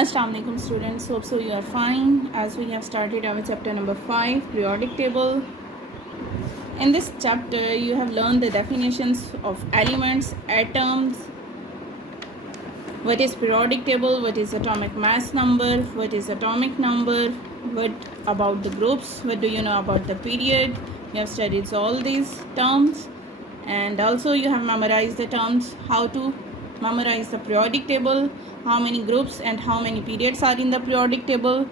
Assalamu alaikum students, hope so you are fine. As we have started our chapter number 5, periodic table. In this chapter you have learned the definitions of elements, atoms, what is periodic table, what is atomic mass number, what is atomic number, what about the groups, what do you know about the period. You have studied all these terms, and also you have memorized the terms, how to memorize the periodic table, how many groups and how many periods are in the periodic table.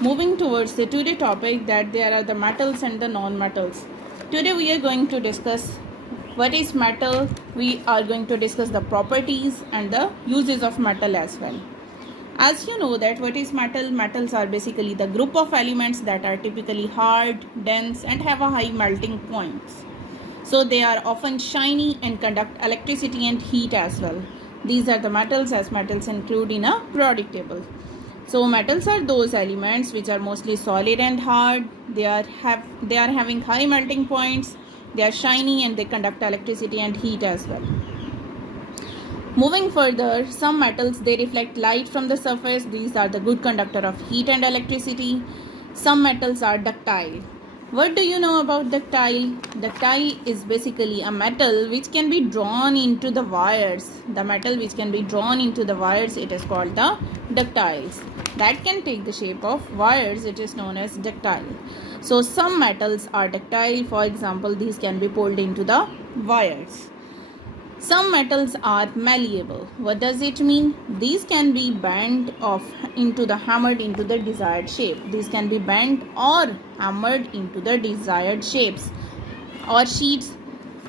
Moving towards the today topic, that there are the metals and the non-metals. Today we are going to discuss what is metal. We are going to discuss the properties and the uses of metal as well. As you know that what is metal, metals are basically the group of elements that are typically hard, dense and have a high melting points. So they are often shiny and conduct electricity and heat as well. These are the metals, as metals include in a periodic table. So metals are those elements which are mostly solid and hard. They are having high melting points. They are shiny and they conduct electricity and heat as well. Moving further, some metals, they reflect light from the surface. These are the good conductor of heat and electricity. Some metals are ductile. What do you know about ductile? Ductile is basically a metal which can be drawn into the wires. The metal which can be drawn into the wires, it is called the ductiles. That can take the shape of wires, it is known as ductile. So some metals are ductile. For example, these can be pulled into the wires. Some metals are malleable. What does it mean? These can be bent hammered into the desired shape. These can be bent or hammered into the desired shapes or sheets.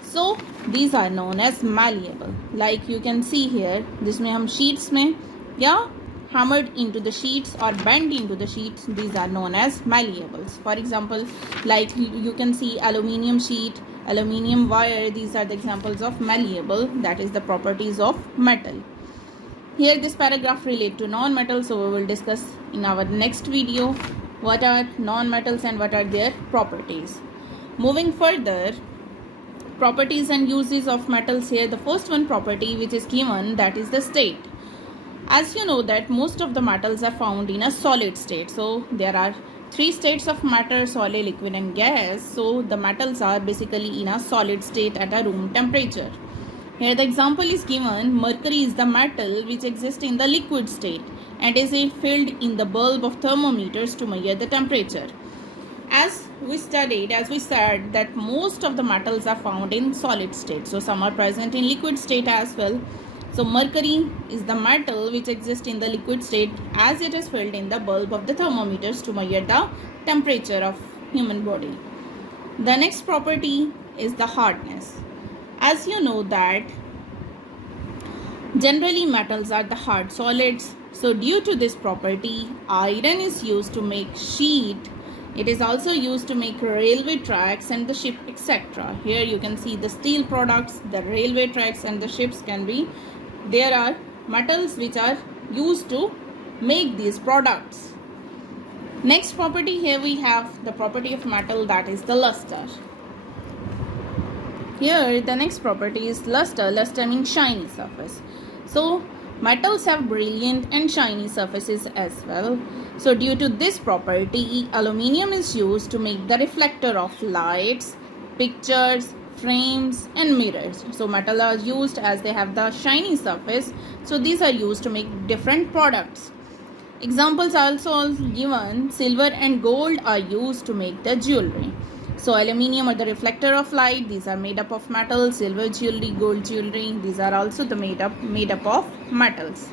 So these are known as malleable. Like you can see here, जिसमें हम sheets में या hammered into the sheets or bent into the sheets, these are known as malleables. For example, like you can see aluminium sheet, aluminium wire, these are the examples of malleable, that is the properties of metal. Here this paragraph relate to non-metals, so we will discuss in our next video what are non-metals and what are their properties. Moving further, properties and uses of metals. Here the first one property which is given, that is the state. As you know that most of the metals are found in a solid state. So there are 3 states of matter: solid, liquid and gas. So the metals are basically in a solid state at a room temperature. Here the example is given. Mercury is the metal which exists in the liquid state and is filled in the bulb of thermometers to measure the temperature. As we said that most of the metals are found in solid state. So some are present in liquid state as well. So mercury is the metal which exists in the liquid state as it is filled in the bulb of the thermometers to measure the temperature of human body. The next property is the hardness. As you know that generally metals are the hard solids. So due to this property, iron is used to make sheet. It is also used to make railway tracks and the ship, etc. Here you can see the steel products, the railway tracks and the ships can be. There are metals which are used to make these products. Next property, here we have the property of metal, that is the luster. Here the next property is luster. Luster means shiny surface. So metals have brilliant and shiny surfaces as well. So due to this property, aluminium is used to make the reflector of lights, pictures, frames and mirrors. So metal are used as they have the shiny surface. So these are used to make different products. Examples also given. Silver and gold are used to make the jewelry. So aluminium are the reflector of light. These are made up of metal. Silver jewelry, gold jewelry, these are also the made up of metals.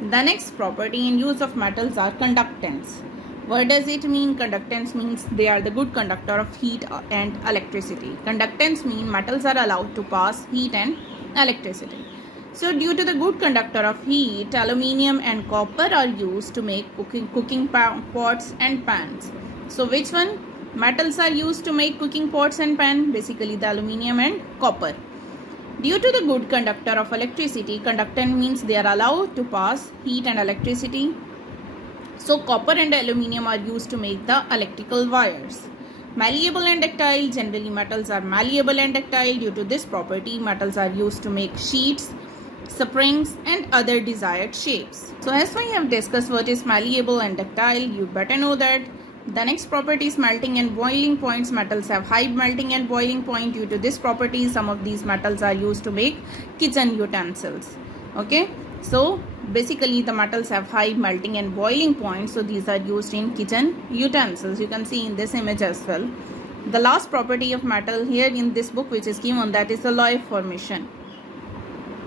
The next property and use of metals are conductance. What does it mean? Conductance means they are the good conductor of heat and electricity. Conductance means metals are allowed to pass heat and electricity. So due to the good conductor of heat, aluminium and copper are used to make cooking pots and pans. So which one? Metals are used to make cooking pots and pan, basically the aluminium and copper. Due to the good conductor of electricity, conductance means they are allowed to pass heat and electricity. So copper and aluminium are used to make the electrical wires. Malleable and ductile. Generally metals are malleable and ductile. Due to this property, metals are used to make sheets, springs and other desired shapes. So as we have discussed what is malleable and ductile, you better know that. The next property is melting and boiling points. Metals have high melting and boiling point. Due to this property, some of these metals are used to make kitchen utensils. Okay, so basically the metals have high melting and boiling point, so these are used in kitchen utensils. You can see in this image as well. The last property of metal here in this book which is given, that is alloy formation.